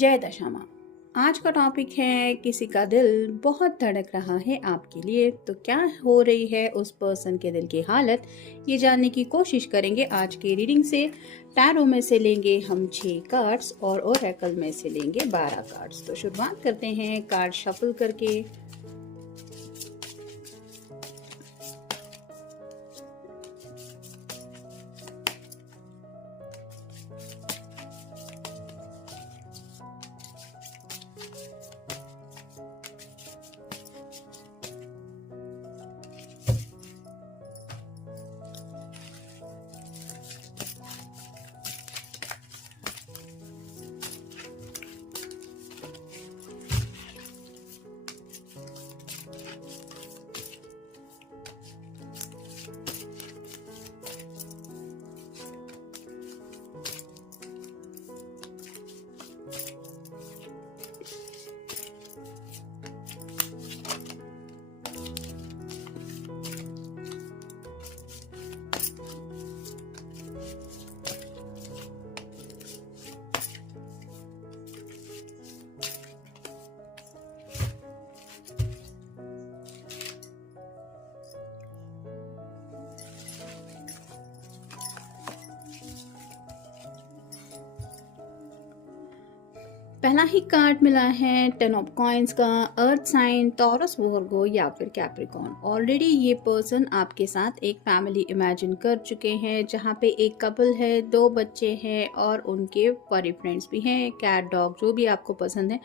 जय दशामा। आज का टॉपिक है किसी का दिल बहुत धड़क रहा है आपके लिए, तो क्या हो रही है उस पर्सन के दिल की हालत, ये जानने की कोशिश करेंगे आज की रीडिंग से। टैरो में से लेंगे हम 6 कार्ड्स और ओरेकल में से लेंगे 12 कार्ड्स। तो शुरुआत करते हैं कार्ड शफल करके। पहला ही कार्ड मिला है 10 ऑफ कॉइंस का, अर्थ साइन, टॉरस, वर्गो या फिर कैप्रिकॉर्न। ऑलरेडी ये पर्सन आपके साथ एक फैमिली इमेजिन कर चुके हैं, जहाँ पे एक कपल है, 2 बच्चे हैं और उनके फरी फ्रेंड्स भी हैं। कैट, डॉग, जो भी आपको पसंद है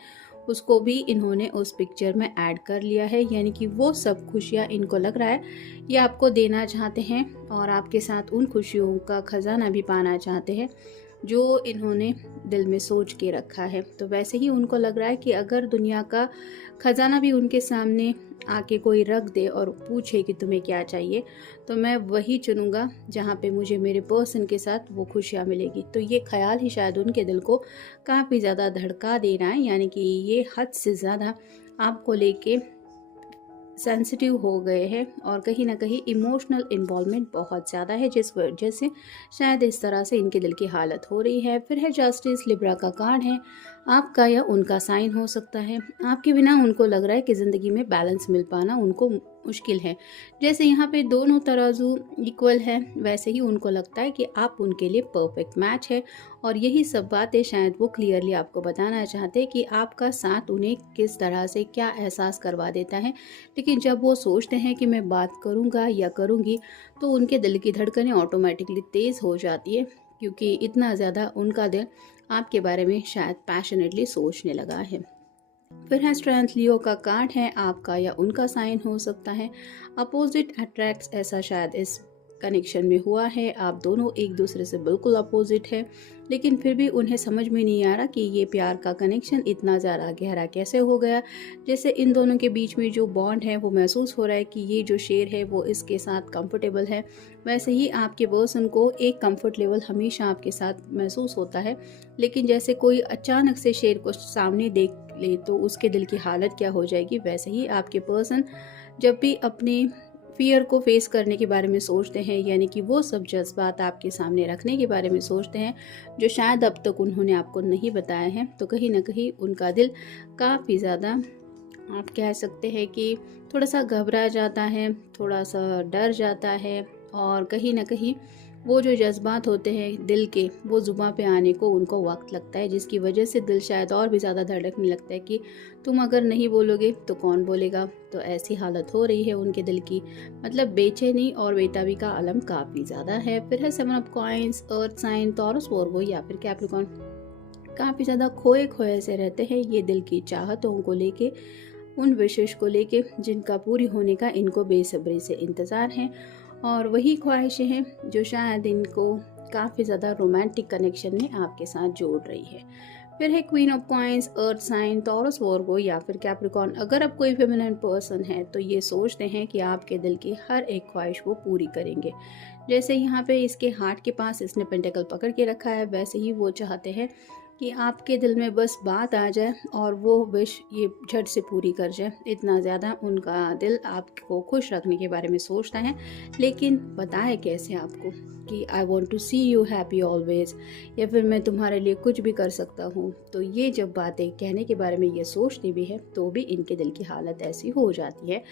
उसको भी इन्होंने उस पिक्चर में ऐड कर लिया है, यानी कि वो सब खुशियाँ इनको लग रहा है ये आपको देना चाहते हैं और आपके साथ उन खुशियों का खजाना भी पाना चाहते हैं जो इन्होंने दिल में सोच के रखा है। तो वैसे ही उनको लग रहा है कि अगर दुनिया का खजाना भी उनके सामने आके कोई रख दे और पूछे कि तुम्हें क्या चाहिए, तो मैं वही चुनूंगा जहाँ पे मुझे मेरे पर्सन के साथ वो खुशियाँ मिलेगी। तो ये ख्याल ही शायद उनके दिल को काफ़ी ज़्यादा धड़का दे रहा है, यानी कि ये हद से ज़्यादा आपको लेके सेंसिटिव हो गए हैं और कहीं ना कहीं इमोशनल इन्वॉल्वमेंट बहुत ज़्यादा है, जिस वजह से शायद इस तरह से इनके दिल की हालत हो रही है। फिर है जस्टिस, लिब्रा का कार्ड है, आपका या उनका साइन हो सकता है। आपके बिना उनको लग रहा है कि ज़िंदगी में बैलेंस मिल पाना उनको मुश्किल है। जैसे यहाँ पे दोनों तराजू इक्वल है, वैसे ही उनको लगता है कि आप उनके लिए परफेक्ट मैच है और यही सब बातें शायद वो क्लियरली आपको बताना चाहते हैं कि आपका साथ उन्हें किस तरह से क्या एहसास करवा देता है। लेकिन जब वो सोचते हैं कि मैं बात करूँगा या करूँगी, तो उनके दिल की धड़कनें ऑटोमेटिकली तेज़ हो जाती है, क्योंकि इतना ज़्यादा उनका दिल आपके बारे में शायद पैशनेटली सोचने लगा है। फिर है स्ट्रेंथ, लियो का कार्ड है, आपका या उनका साइन हो सकता है। अपोजिट अट्रैक्ट्स, ऐसा शायद इस कनेक्शन में हुआ है। आप दोनों एक दूसरे से बिल्कुल अपोजिट है, लेकिन फिर भी उन्हें समझ में नहीं आ रहा कि ये प्यार का कनेक्शन इतना ज़्यादा गहरा कैसे हो गया। जैसे इन दोनों के बीच में जो बॉन्ड है वो महसूस हो रहा है कि ये जो शेर है वो इसके साथ कंफर्टेबल है। वैसे ही आपके पर्सन को एक कंफर्ट लेवल हमेशा आपके साथ महसूस होता है, लेकिन जैसे कोई अचानक से शेर को सामने देख ले तो उसके दिल की हालत क्या हो जाएगी। वैसे ही आपके पर्सन जब भी अपने फियर को फेस करने के बारे में सोचते हैं, यानी कि वो सब जज्बात आपके सामने रखने के बारे में सोचते हैं जो शायद अब तक उन्होंने आपको नहीं बताया है, तो कहीं ना कहीं उनका दिल काफ़ी ज़्यादा, आप कह सकते हैं कि थोड़ा सा घबरा जाता है, थोड़ा सा डर जाता है और कहीं ना कहीं वो जो जज्बात होते हैं दिल के, वो ज़ुबां पे आने को उनको वक्त लगता है, जिसकी वजह से दिल शायद और भी ज़्यादा धड़कने लगता है कि तुम अगर नहीं बोलोगे तो कौन बोलेगा। तो ऐसी हालत हो रही है उनके दिल की, मतलब बेचैनी और बेताबी का आलम काफ़ी ज़्यादा है। फिर है 7 of coins, earth sign, Taurus, Virgo या फिर कैप्रिकॉर्न। काफ़ी ज़्यादा खोए खोए से रहते हैं ये दिल की चाहतों को लेके, उन विशेष को लेके जिनका पूरी होने का इनको बेसब्री से इंतज़ार है और वही ख्वाहिशें हैं जो शायद इनको काफ़ी ज़्यादा रोमांटिक कनेक्शन में आपके साथ जोड़ रही है। फिर है queen of coins, earth sign, Taurus, Virgo या फिर कैप्रिकॉर्न। अगर आप कोई फेमिनिन पर्सन है तो ये सोचते हैं कि आपके दिल की हर एक ख्वाहिश वो पूरी करेंगे। जैसे यहाँ पे इसके हार्ट के पास इसने पेंटिकल पकड़ के रखा है, वैसे ही वो चाहते हैं कि आपके दिल में बस बात आ जाए और वो विश ये झट से पूरी कर जाए। इतना ज़्यादा उनका दिल आपको खुश रखने के बारे में सोचता है, लेकिन बताए कैसे आपको। कि I want to see you happy always, या फिर मैं तुम्हारे लिए कुछ भी कर सकता हूँ। तो ये जब बातें कहने के बारे में ये सोचती भी है तो भी इनके दिल की हालत ऐसी हो जाती है।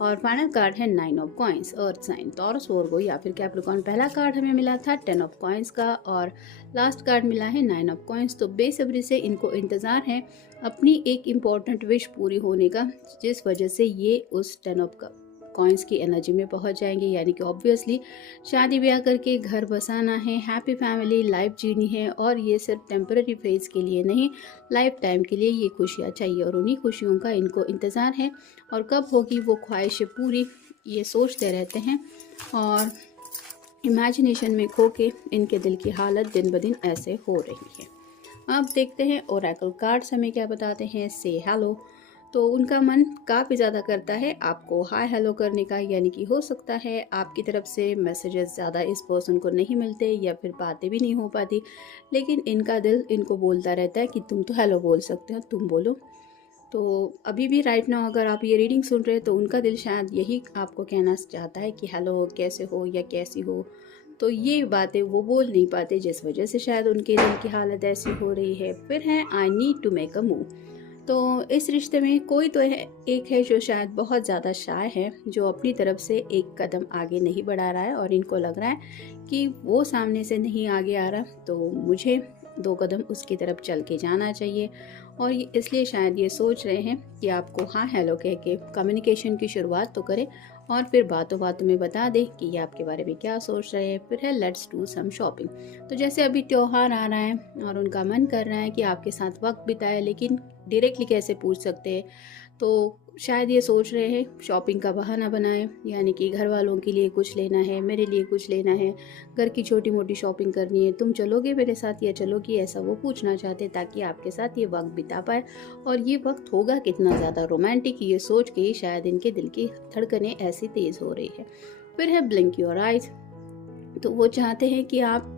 और फाइनल कार्ड है 9 of coins, earth sign, Taurus, Virgo या फिर कैप्रिकॉर्न। पहला कार्ड हमें मिला था 10 ऑफ कॉइंस का और लास्ट कार्ड मिला है 9 ऑफ कॉइंस। तो बेसब्री से इनको इंतज़ार है अपनी एक इम्पॉर्टेंट विश पूरी होने का, जिस वजह से ये उस 10 ऑफ कॉइंस की एनर्जी में पहुंच जाएंगे। यानी कि ऑब्वियसली शादी ब्याह करके घर बसाना है, हैप्पी फैमिली लाइफ जीनी है, और ये सिर्फ टेम्पररी फेज के लिए नहीं, लाइफ टाइम के लिए ये खुशियाँ चाहिए। और उन्हीं खुशियों का इनको इंतज़ार है, और कब होगी वो ख्वाहिशें पूरी ये सोचते रहते हैं। और इमेजिनेशन में खो के इनके दिल की हालत दिन ब दिन ऐसे हो रही है। अब देखते हैं ओरेकल कार्ड्स हमें क्या बताते हैं। से हेलो, तो उनका मन काफ़ी ज़्यादा करता है आपको हाय हेलो करने का, यानी कि हो सकता है आपकी तरफ से मैसेजेस ज़्यादा इस पर्सन को नहीं मिलते या फिर बातें भी नहीं हो पाती, लेकिन इनका दिल इनको बोलता रहता है कि तुम तो हेलो बोल सकते हो, तुम बोलो। तो अभी भी राइट नाउ अगर आप ये रीडिंग सुन रहे हैं तो उनका दिल शायद यही आपको कहना चाहता है कि हेलो कैसे हो या कैसी हो। तो ये बातें वो बोल नहीं पाते, जिस वजह से शायद उनके दिल की हालत ऐसी हो रही है। फिर है I need to make a move, तो इस रिश्ते में कोई तो है, एक है जो शायद बहुत ज़्यादा शाय है, जो अपनी तरफ से एक कदम आगे नहीं बढ़ा रहा है, और इनको लग रहा है कि वो सामने से नहीं आगे आ रहा, तो मुझे 2 कदम उसकी तरफ चल के जाना चाहिए। और इसलिए शायद ये सोच रहे हैं कि आपको हाँ हेलो कह के कम्युनिकेशन की शुरुआत तो करें, और फिर बातों बातों में बता दें कि ये आपके बारे में क्या सोच रहे हैं। फिर है लेट्स डू सम शॉपिंग, तो जैसे अभी त्यौहार आ रहा है और उनका मन कर रहा है कि आपके साथ वक्त बिताए, लेकिन डायरेक्टली कैसे पूछ सकते हैं, तो शायद ये सोच रहे हैं शॉपिंग का बहाना बनाएं, यानी कि घर वालों के लिए कुछ लेना है, मेरे लिए कुछ लेना है, घर की छोटी मोटी शॉपिंग करनी है, तुम चलोगे मेरे साथ या चलोगी, ऐसा वो पूछना चाहते ताकि आपके साथ ये वक्त बिता पाए। और ये वक्त होगा कितना ज़्यादा रोमांटिक, ये सोच के शायद इनके दिल की धड़कनें ऐसी तेज़ हो रही है। फिर है ब्लिंक योर आइज, तो वो चाहते हैं कि आप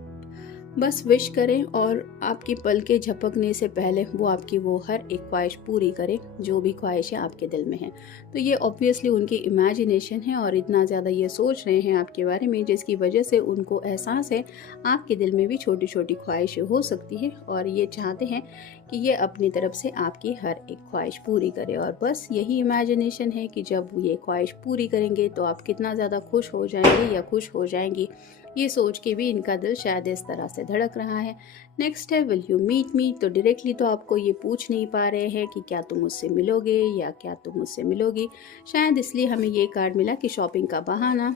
बस विश करें और आपकी पलकें झपकने से पहले वो आपकी वो हर एक ख्वाहिश पूरी करे, जो भी ख्वाहिशें आपके दिल में हैं। तो ये ऑब्वियसली उनकी इमेजिनेशन है, और इतना ज़्यादा ये सोच रहे हैं आपके बारे में, जिसकी वजह से उनको एहसास है आपके दिल में भी छोटी छोटी ख्वाहिशें हो सकती है, और ये चाहते हैं कि ये अपनी तरफ से आपकी हर एक ख्वाहिश पूरी करे। और बस यही इमेजिनेशन है कि जब ये ख्वाहिश पूरी करेंगे तो आप कितना ज़्यादा खुश हो जाएंगे या खुश हो जाएंगी, ये सोच के भी इनका दिल शायद इस तरह से धड़क रहा है। नेक्स्ट है विल यू मीट मी, तो डायरेक्टली तो आपको ये पूछ नहीं पा रहे हैं कि क्या तुम मुझसे मिलोगे या क्या तुम मुझसे मिलोगी, शायद इसलिए हमें ये कार्ड मिला कि शॉपिंग का बहाना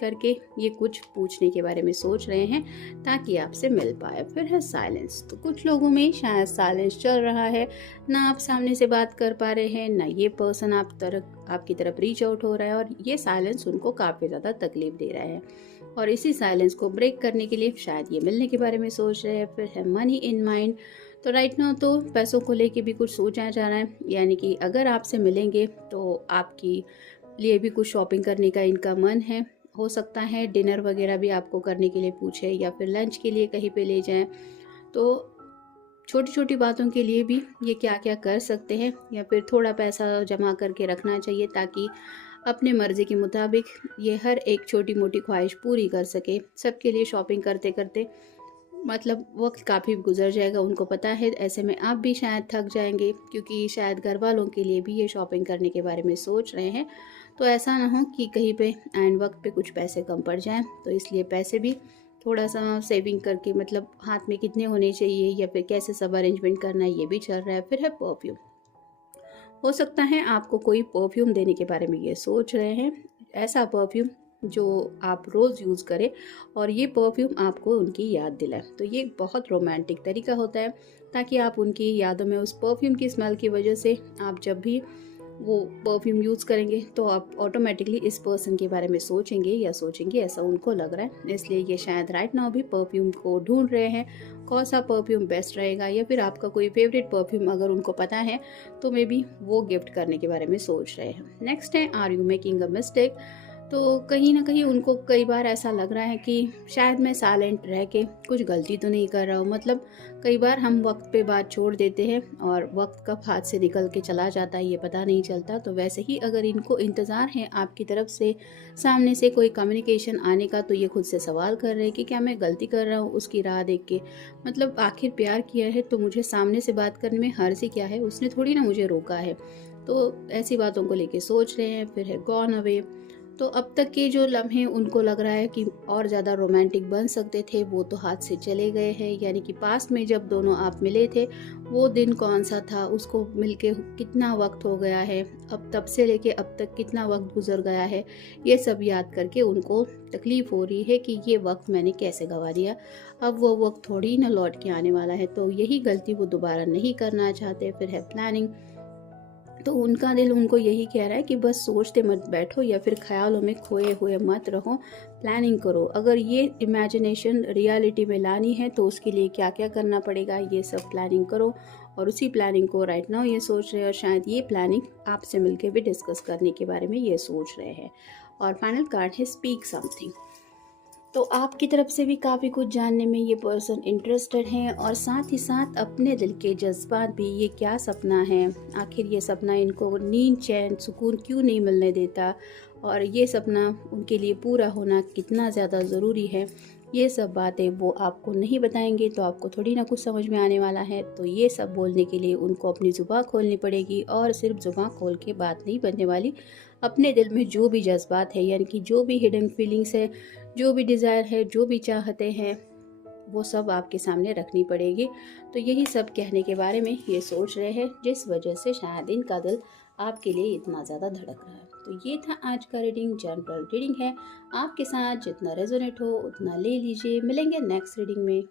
करके ये कुछ पूछने के बारे में सोच रहे हैं ताकि आपसे मिल पाए। फिर है साइलेंस, तो कुछ लोगों में शायद साइलेंस चल रहा है, ना आप सामने से बात कर पा रहे हैं, ना ये पर्सन आपकी तरफ रीच आउट हो रहा है, और ये साइलेंस उनको काफ़ी ज़्यादा तकलीफ दे रहा है, और इसी साइलेंस को ब्रेक करने के लिए शायद ये मिलने के बारे में सोच रहे हैं। फिर है मनी इन माइंड, तो राइट नाउ तो पैसों को लेके भी कुछ सोचा जा रहा है, यानी कि अगर आपसे मिलेंगे तो आपकी लिए भी कुछ शॉपिंग करने का इनका मन है। हो सकता है डिनर वगैरह भी आपको करने के लिए पूछे, या फिर लंच के लिए कहीं पे ले जाएं। तो छोटी छोटी बातों के लिए भी ये क्या क्या कर सकते हैं, या फिर थोड़ा पैसा जमा करके रखना चाहिए ताकि अपने मर्जी के मुताबिक ये हर एक छोटी मोटी ख्वाहिश पूरी कर सके। सबके लिए शॉपिंग करते करते मतलब वक्त काफ़ी गुजर जाएगा, उनको पता है। ऐसे में आप भी शायद थक जाएंगे, क्योंकि शायद घर वालों के लिए भी ये शॉपिंग करने के बारे में सोच रहे हैं। तो ऐसा ना हो कि कहीं पे एंड वक्त पे कुछ पैसे कम पड़ जाएं, तो इसलिए पैसे भी थोड़ा सा सेविंग करके, मतलब हाथ में कितने होने चाहिए या फिर कैसे सब अरेंजमेंट करना है, ये भी चल रहा है। फिर है परफ्यूम, हो सकता है आपको कोई परफ्यूम देने के बारे में ये सोच रहे हैं, ऐसा परफ्यूम जो आप रोज़ यूज़ करें और ये परफ्यूम आपको उनकी याद दिलाए। तो ये बहुत रोमांटिक तरीका होता है, ताकि आप उनकी यादों में उस परफ्यूम की स्मेल की वजह से आप जब भी वो परफ्यूम यूज़ करेंगे तो आप ऑटोमेटिकली इस पर्सन के बारे में सोचेंगे या सोचेंगे, ऐसा उनको लग रहा है। इसलिए ये शायद राइट नाउ भी परफ्यूम को ढूंढ रहे हैं, कौन सा परफ्यूम बेस्ट रहेगा, या फिर आपका कोई फेवरेट परफ्यूम अगर उनको पता है तो मे बी वो गिफ्ट करने के बारे में सोच रहे हैं। नेक्स्ट है are you making a mistake, तो कहीं न कहीं उनको कई बार ऐसा लग रहा है कि शायद मैं साइलेंट रह के कुछ गलती तो नहीं कर रहा हूँ। मतलब कई बार हम वक़्त पे बात छोड़ देते हैं और वक़्त कब हाथ से निकल के चला जाता है ये पता नहीं चलता। तो वैसे ही अगर इनको इंतज़ार है आपकी तरफ से सामने से कोई कम्युनिकेशन आने का, तो ये खुद से सवाल कर रहे हैं कि क्या मैं गलती कर रहा हूँ उसकी राह देख के? मतलब आखिर प्यार किया है तो मुझे सामने से बात करने में हर्ज ही क्या है? उसने थोड़ी ना मुझे रोका है। तो ऐसी बातों को लेके सोच रहे हैं। फिर है गॉन अवे। तो अब तक के जो लम्हे उनको लग रहा है कि और ज़्यादा रोमांटिक बन सकते थे, वो तो हाथ से चले गए हैं। यानी कि पास में जब दोनों आप मिले थे, वो दिन कौन-सा था, उसको मिलके कितना वक़्त हो गया है, अब तब से लेके अब तक कितना वक़्त गुज़र गया है, ये सब याद करके उनको तकलीफ़ हो रही है कि ये वक़्त मैंने कैसे गँवा दिया। अब वो वक़्त थोड़ी ना लौट के आने वाला है, तो यही गलती वो दोबारा नहीं करना चाहते। फिर है प्लानिंग। तो उनका दिल उनको यही कह रहा है कि बस सोचते मत बैठो या फिर ख़्यालों में खोए हुए मत रहो, प्लानिंग करो। अगर ये इमेजिनेशन रियलिटी में लानी है तो उसके लिए क्या-क्या करना पड़ेगा, ये सब प्लानिंग करो। और उसी प्लानिंग को राइट नाउ ये सोच रहे हैं और शायद ये प्लानिंग आपसे मिलके भी डिस्कस करने के बारे में ये सोच रहे हैं। और फाइनल कार्ड है स्पीक समथिंग। तो आपकी तरफ से भी काफ़ी कुछ जानने में ये पर्सन इंटरेस्टेड हैं और साथ ही साथ अपने दिल के जज्बात भी, ये क्या सपना है, आखिर ये सपना इनको नींद चैन सुकून क्यों नहीं मिलने देता, और ये सपना उनके लिए पूरा होना कितना ज़्यादा ज़रूरी है, ये सब बातें वो आपको नहीं बताएंगे तो आपको थोड़ी ना कुछ समझ में आने वाला है। तो ये सब बोलने के लिए उनको अपनी ज़ुबान खोलनी पड़ेगी, और सिर्फ ज़ुबान खोल के बात नहीं बनने वाली। अपने दिल में जो भी जज्बात है, यानी कि जो भी हिडन फीलिंग्स है, जो भी डिज़ायर है, जो भी चाहते हैं, वो सब आपके सामने रखनी पड़ेगी। तो यही सब कहने के बारे में ये सोच रहे हैं, जिस वजह से शायद इनका दिल आपके लिए इतना ज़्यादा धड़क रहा है। तो ये था आज का रीडिंग, जनरल रीडिंग है। आपके साथ जितना रेजोनेट हो उतना ले लीजिए। मिलेंगे नेक्स्ट रीडिंग में।